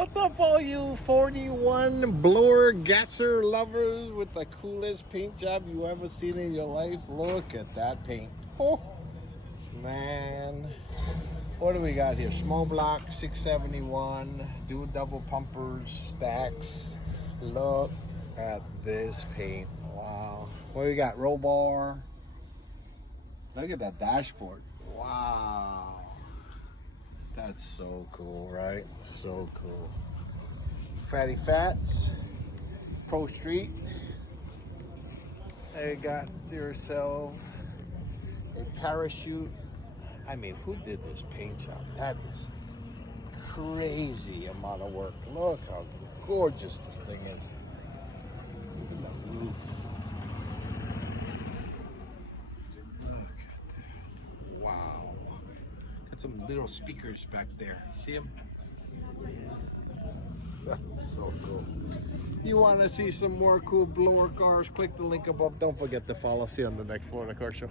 What's up, all you 41 blower gasser lovers with the coolest paint job you ever seen in your life? Look at that paint. Oh, man. What do we got here? Small block, 671. Do double pumpers, stacks. Look at this paint. Wow. What do we got? Roll bar. Look at that dashboard. Wow. That's so cool, right? So cool. Fatty Fats, ProStreet. They got yourself a parachute. I mean, who did this paint job? That is crazy amount of work. Look how gorgeous this thing is. Look at the roof. Look at that. Wow. Got some little speakers back there. See them? That's so cool. You want to see some more cool blower cars? Click the link above. Don't forget to follow. See you on the next Florida Car Show.